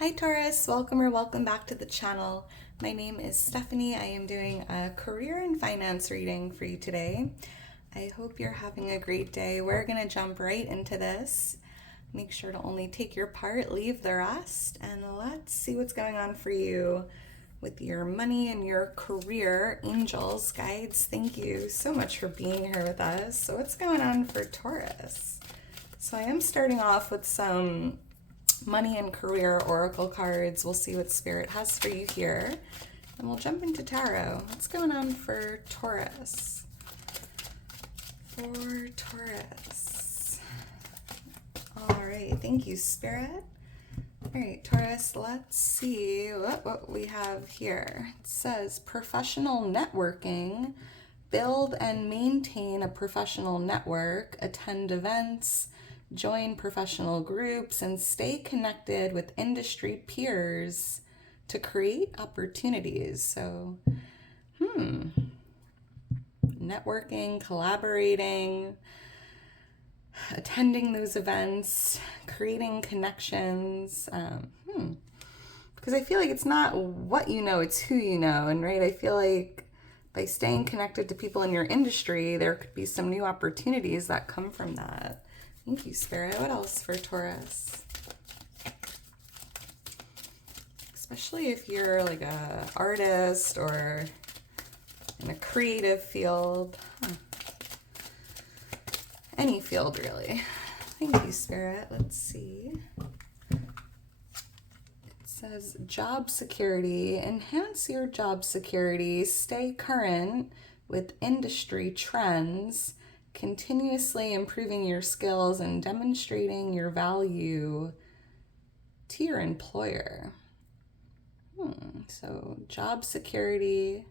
Hi Taurus, welcome or welcome back to the channel. My name is Stephanie. I am doing a career and finance reading for you today. I hope you're having a great day. We're going to jump right into this. Make sure to only take your part, leave the rest, and let's see what's going on for you with your money and your career. Angels, guides, thank you so much for being here with us. So what's going on for Taurus? So I am starting off with some money and career oracle cards. We'll see what Spirit has for you here. And we'll jump into tarot. What's going on for Taurus? For Taurus. All right, thank you, Spirit. All right, Taurus, let's see what we have here. It says professional networking. Build and maintain a professional network, attend events, join professional groups, and stay connected with industry peers to create opportunities. So, networking, collaborating, attending those events, creating connections. Because I feel like it's not what you know, it's who you know. And right, I feel like by staying connected to people in your industry, there could be some new opportunities that come from that. Thank you, Spirit. What else for Taurus? Especially if you're like a artist or in a creative field. Any field, really. Thank you, Spirit. Let's see. It says job security. Enhance your job security. Stay current with industry trends. Continuously improving your skills and demonstrating your value to your employer. So job security,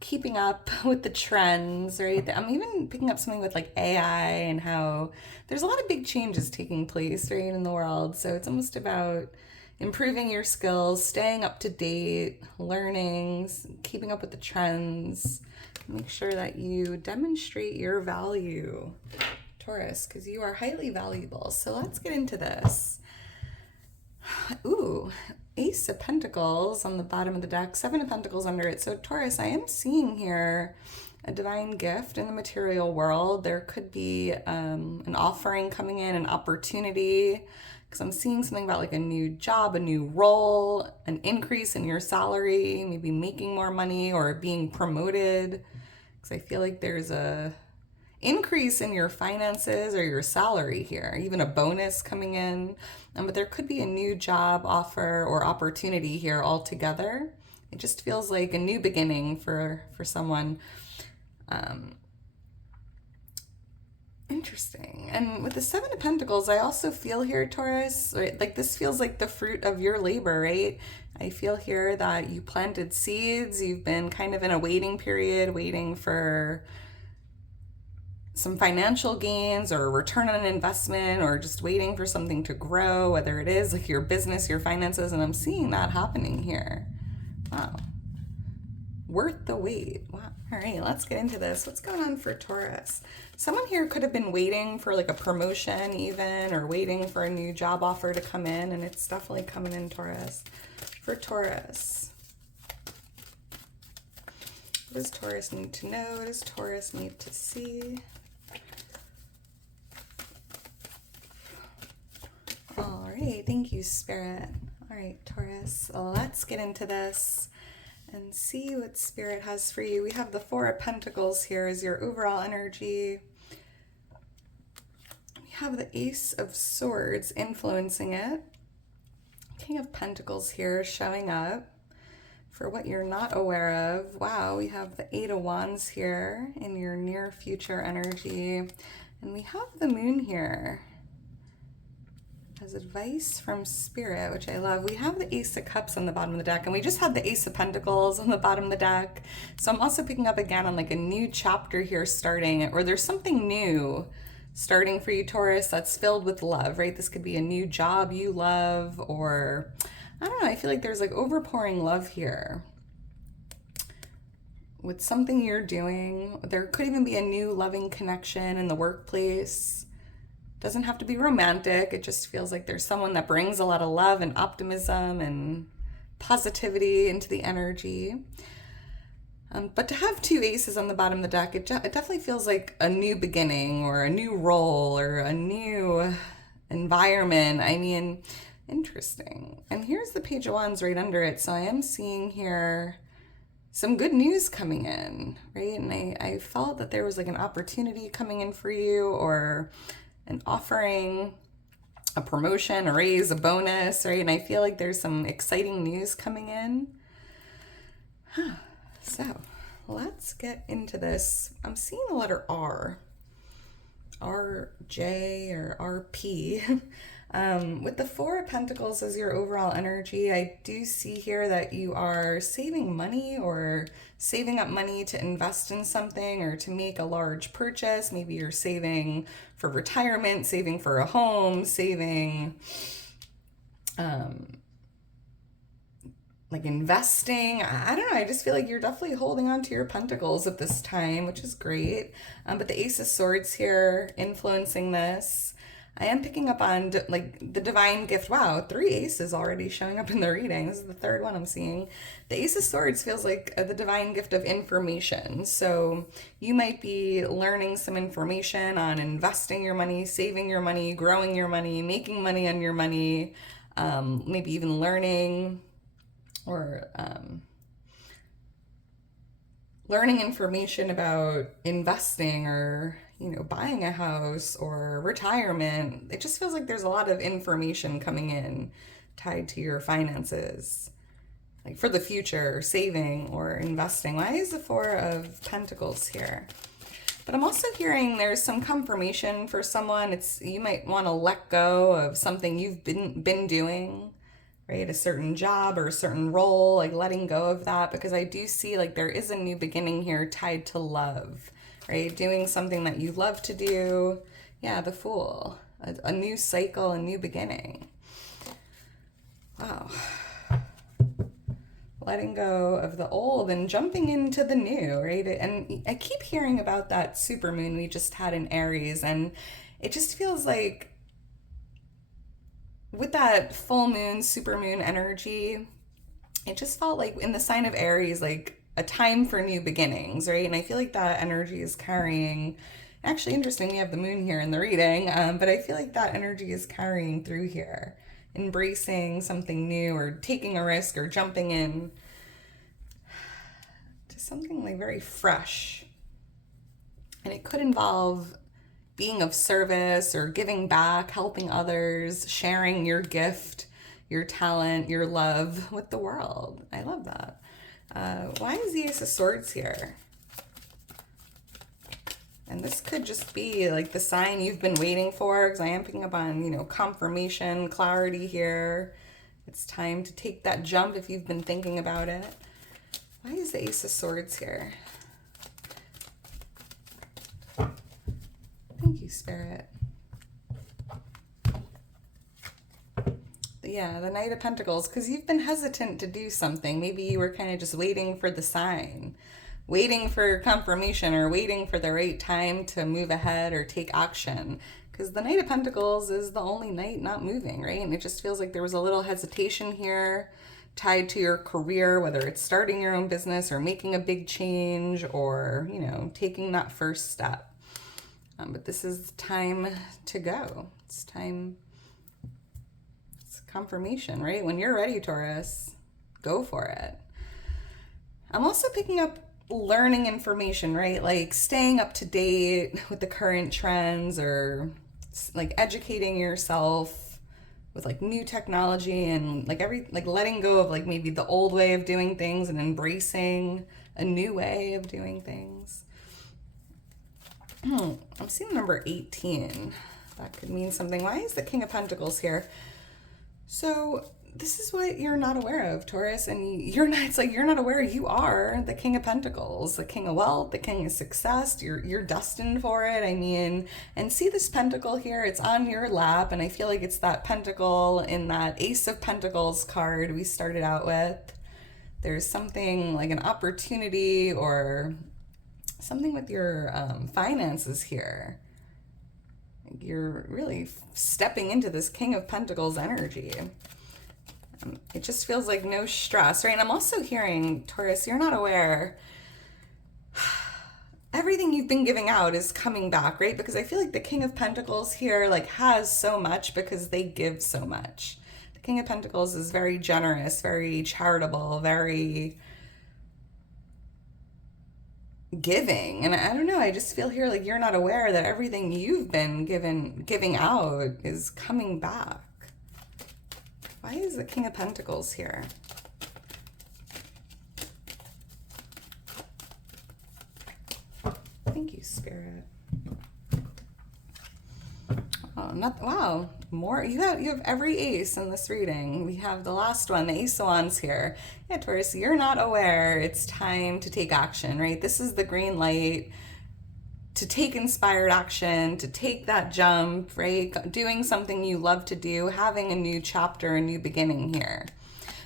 keeping up with the trends, right? I'm even picking up something with like AI and how there's a lot of big changes taking place, right, in the world. So it's almost about improving your skills, staying up to date, learning, keeping up with the trends. Make sure that you demonstrate your value, Taurus, because you are highly valuable. So let's get into this. Ooh, Ace of Pentacles on the bottom of the deck, Seven of Pentacles under it. So Taurus, I am seeing here a divine gift in the material world. There could be an offering coming in, an opportunity, because I'm seeing something about like a new job, a new role, an increase in your salary, maybe making more money or being promoted. Because I feel like there's a increase in your finances or your salary here, even a bonus coming in. But there could be a new job offer or opportunity here altogether. It just feels like a new beginning for someone. Interesting. And with the Seven of Pentacles, I also feel here, Taurus, right, like this feels like the fruit of your labor, right? I feel here that you planted seeds. You've been kind of in a waiting period, waiting for some financial gains or a return on an investment, or just waiting for something to grow, whether it is like your business, your finances. And I'm seeing that happening here. Wow. Worth the wait. Wow. All right, let's get into this. What's going on for Taurus? Someone here could have been waiting for like a promotion even, or waiting for a new job offer to come in, and it's definitely coming in, Taurus. For Taurus, what does Taurus need to know? What does Taurus need to see? All right, thank you, Spirit. All right, Taurus, let's get into this and see what Spirit has for you. We have the Four of Pentacles here as your overall energy. We have the Ace of Swords influencing it. King of Pentacles here showing up for what you're not aware of. Wow, we have the Eight of Wands here in your near future energy. And we have the Moon here as advice from Spirit, which I love. We have the Ace of Cups on the bottom of the deck, and we just had the Ace of Pentacles on the bottom of the deck. So I'm also picking up again on like a new chapter here starting, or there's something new starting for you, Taurus, that's filled with love, right? This could be a new job you love, or I don't know, I feel like there's like overpouring love here with something you're doing. There could even be a new loving connection in the workplace. Doesn't have to be romantic. It just feels like there's someone that brings a lot of love and optimism and positivity into the energy. But to have two aces on the bottom of the deck, it definitely feels like a new beginning or a new role or a new environment. I mean, interesting. And here's the Page of Wands right under it. So I am seeing here some good news coming in, right? And I felt that there was like an opportunity coming in for you, or an offering, a promotion, a raise, a bonus, right? And I feel like there's some exciting news coming in. So let's get into this. I'm seeing the letter R, RJ or RP. With the Four of Pentacles as your overall energy, I do see here that you are saving money or saving up money to invest in something or to make a large purchase. Maybe you're saving for retirement, saving for a home, saving, like investing. I don't know. I just feel like you're definitely holding on to your pentacles at this time, which is great. But the Ace of Swords here influencing this. I am picking up on like the divine gift. Wow, 3 aces already showing up in the reading. This is the third one I'm seeing. The Ace of Swords feels like the divine gift of information. So you might be learning some information on investing your money, saving your money, growing your money, making money on your money, maybe even learning or learning information about investing or, you know, buying a house or retirement. It just feels like there's a lot of information coming in tied to your finances, like for the future, saving or investing. Why is the Four of Pentacles here? But I'm also hearing there's some confirmation for someone. You might want to let go of something you've been doing, right? A certain job or a certain role, like letting go of that, because I do see like there is a new beginning here tied to love, right? Doing something that you love to do. Yeah, the Fool, a new cycle, a new beginning. Wow. Letting go of the old and jumping into the new, right? And I keep hearing about that supermoon we just had in Aries, and it just feels like with that full moon, supermoon energy, it just felt like in the sign of Aries, like a time for new beginnings, right? And I feel like that energy is carrying, actually interesting, we have the moon here in the reading, but I feel like that energy is carrying through here, embracing something new or taking a risk or jumping in to something like very fresh. And it could involve being of service or giving back, helping others, sharing your gift, your talent, your love with the world. I love that. Why is the Ace of Swords here? And this could just be like the sign you've been waiting for, because I am picking up on, you know, confirmation, clarity here. It's time to take that jump if you've been thinking about it. Why is the Ace of Swords here? Thank you, Spirit. Yeah, the Knight of Pentacles, because you've been hesitant to do something. Maybe you were kind of just waiting for the sign, waiting for confirmation or waiting for the right time to move ahead or take action. Because the Knight of Pentacles is the only knight not moving, right? And it just feels like there was a little hesitation here tied to your career, whether it's starting your own business or making a big change or, you know, taking that first step. But this is time to go. It's time. It's confirmation, right? When you're ready, Taurus, go for it. I'm also picking up learning information, right? Like staying up to date with the current trends or like educating yourself with like new technology and like letting go of like maybe the old way of doing things and embracing a new way of doing things. I'm seeing number 18. That could mean something. Why is the King of Pentacles here? So this is what you're not aware of, Taurus. And it's like you're not aware you are the King of Pentacles, the King of Wealth, the King of Success. You're destined for it. I mean, and see this pentacle here, it's on your lap. And I feel like it's that pentacle in that Ace of Pentacles card we started out with. There's something like an opportunity or something with your finances here. You're really stepping into this King of Pentacles energy. It just feels like no stress, right? And I'm also hearing, Taurus, you're not aware. Everything you've been giving out is coming back, right? Because I feel like the King of Pentacles here like has so much because they give so much. The King of Pentacles is very generous, very charitable, very giving. And I don't know, I just feel here like you're not aware that everything you've been giving out is coming back. Why is the King of Pentacles here? Thank you, Spirit. Oh, wow, more. You have every ace in this reading. We have the last one, the Ace of Wands here. Yeah, Taurus, you're not aware. It's time to take action, right? This is the green light to take inspired action, to take that jump, right? Doing something you love to do, having a new chapter, a new beginning here.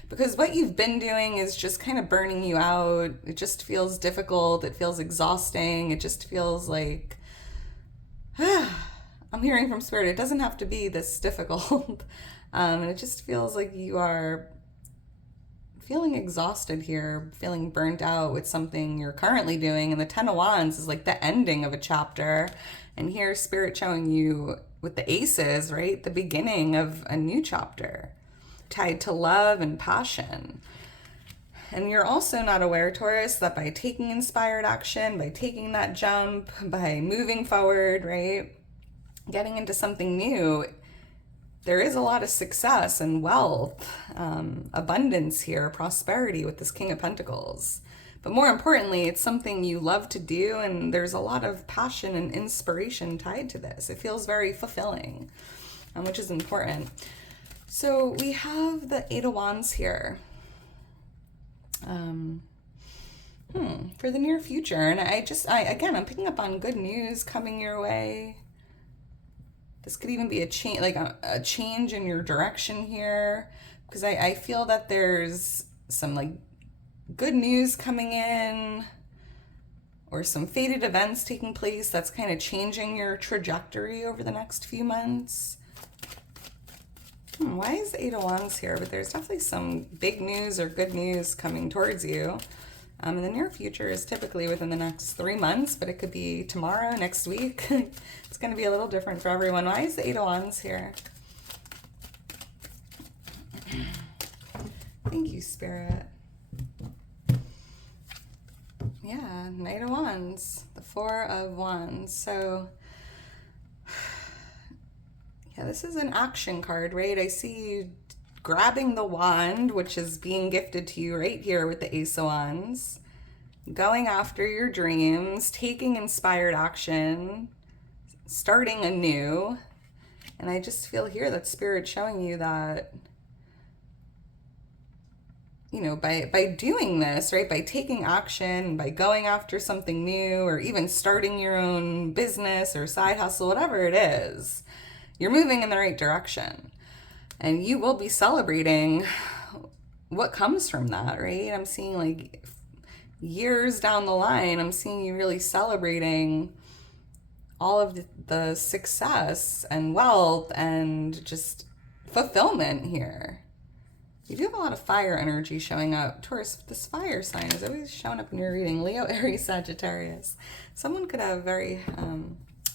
Because what you've been doing is just kind of burning you out. It just feels difficult. It feels exhausting. It just feels like, I'm hearing from Spirit, it doesn't have to be this difficult. And it just feels like you are feeling exhausted here, feeling burnt out with something you're currently doing. And the Ten of Wands is like the ending of a chapter. And here Spirit showing you with the aces, right? The beginning of a new chapter tied to love and passion. And you're also not aware, Taurus, that by taking inspired action, by taking that jump, by moving forward, right? Getting into something new, there is a lot of success and wealth, abundance here, prosperity with this King of Pentacles. But more importantly, it's something you love to do, and there's a lot of passion and inspiration tied to this. It feels very fulfilling, which is important. So we have the Eight of Wands here for the near future. And again, I'm picking up on good news coming your way. This could even be a change, like a change in your direction here, because I feel that there's some like good news coming in or some fated events taking place that's kind of changing your trajectory over the next few months. Why is the Eight of Wands here? But there's definitely some big news or good news coming towards you. In the near future is typically within the next 3 months, but it could be tomorrow, next week. It's going to be a little different for everyone. Why is the Eight of Wands here? Thank you, Spirit. Yeah, Knight of Wands, the Four of Wands. So yeah, this is an action card, right? I see you grabbing the wand, which is being gifted to you right here with the Ace of Wands, going after your dreams, taking inspired action, starting anew. And I just feel here that Spirit showing you that, you know, by doing this, right, by taking action, by going after something new, or even starting your own business or side hustle, whatever it is, you're moving in the right direction. And you will be celebrating what comes from that, right? I'm seeing like years down the line, I'm seeing you really celebrating all of the success and wealth and just fulfillment here. You do have a lot of fire energy showing up. Taurus, this fire sign is always showing up in your reading. Leo, Aries, Sagittarius. Someone could have very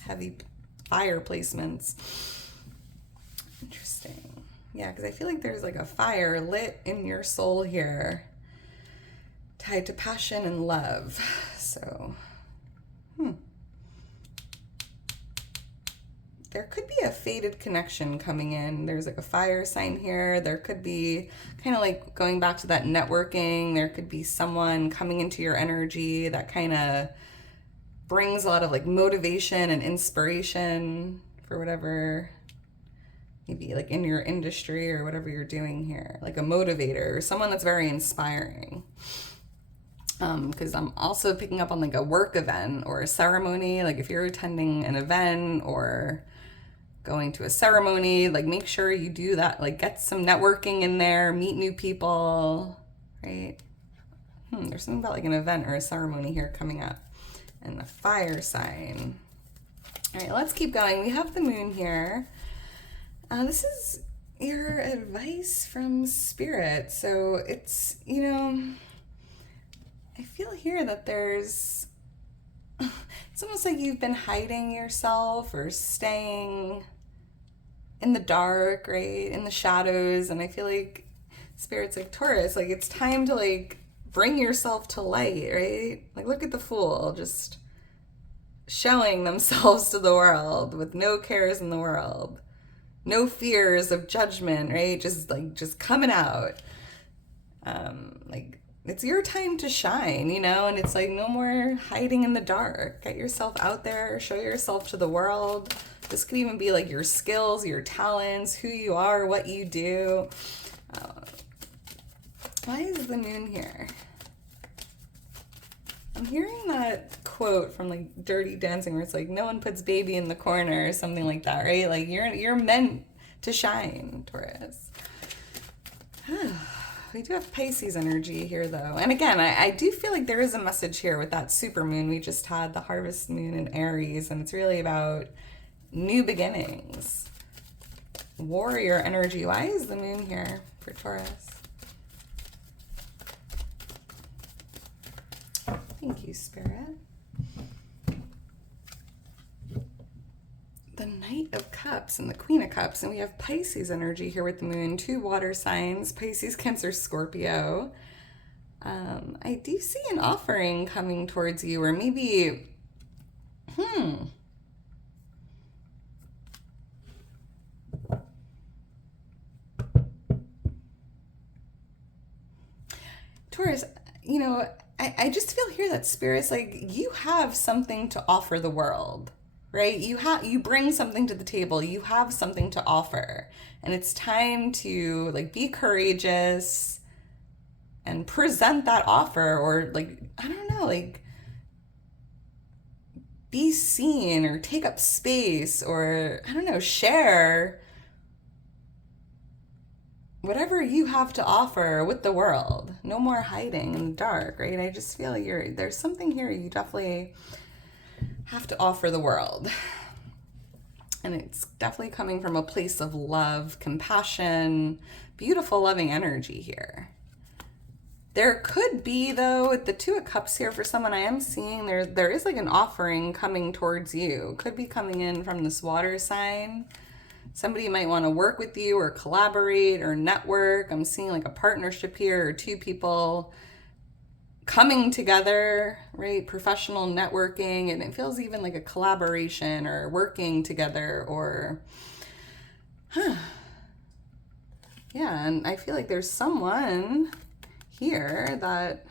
heavy fire placements. Interesting. Yeah, because I feel like there's like a fire lit in your soul here, tied to passion and love. So, there could be a fated connection coming in. There's like a fire sign here. There could be kind of like going back to that networking. There could be someone coming into your energy that kind of brings a lot of like motivation and inspiration for whatever, maybe like in your industry or whatever you're doing here, like a motivator or someone that's very inspiring. Because I'm also picking up on like a work event or a ceremony. Like if you're attending an event or going to a ceremony, like make sure you do that, like get some networking in there, meet new people, right? There's something about like an event or a ceremony here coming up. And the fire sign. All right, let's keep going. We have the moon here. This is your advice from spirit. So it's, I feel here that there's, it's almost like you've been hiding yourself or staying in the dark, right? In the shadows. And I feel like spirit's like, Taurus, like it's time to like bring yourself to light, right? Like look at the Fool, just showing themselves to the world with no cares in the world. No fears of judgment, right? Just coming out. Like it's your time to shine, and it's like no more hiding in the dark. Get yourself out there, show yourself to the world. This could even be like your skills, your talents, who you are, what you do. Why is the moon here? I'm hearing that quote from like Dirty Dancing where it's like no one puts baby in the corner or something like that, right? Like you're meant to shine, Taurus. We do have Pisces energy here though. And again, I do feel like there is a message here with that super moon we just had, the harvest moon in Aries, and it's really about new beginnings. Warrior energy. Why is the moon here for Taurus? Thank you, Spirit. The Knight of Cups and the Queen of Cups. And we have Pisces energy here with the moon. 2 water signs, Pisces, Cancer, Scorpio. I do see an offering coming towards you, or maybe, Taurus, I just feel here that Spirit's like, you have something to offer the world, right? You bring something to the table. You have something to offer. And it's time to like be courageous and present that offer, or like, I don't know, like be seen or take up space, or I don't know, share whatever you have to offer with the world. No more hiding in the dark, right? I just feel there's something here you definitely have to offer the world. And it's definitely coming from a place of love, compassion, beautiful, loving energy here. There could be, though, with the 2 of Cups here for someone I am seeing, there is like an offering coming towards you. Could be coming in from this water sign. Somebody might want to work with you or collaborate or network. I'm seeing like a partnership here, or 2 people coming together, right? Professional networking, and it feels even like a collaboration or working together, or yeah. And I feel like there's someone here that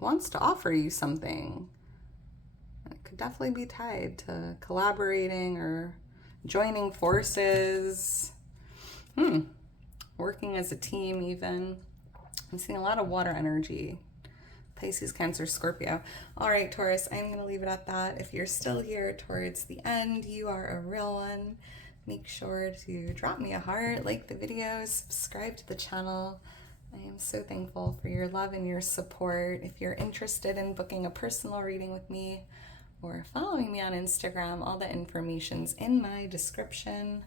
wants to offer you something. It could definitely be tied to collaborating or joining forces, working as a team even. I'm seeing a lot of water energy. Pisces, Cancer, Scorpio. All right, Taurus, I'm going to leave it at that. If you're still here towards the end, you are a real one. Make sure to drop me a heart, like the video, subscribe to the channel. I am so thankful for your love and your support. If you're interested in booking a personal reading with me or following me on Instagram, all the information's in my description.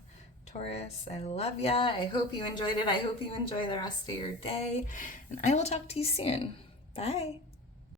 Taurus, I love ya. I hope you enjoyed it. I hope you enjoy the rest of your day. And I will talk to you soon. Bye.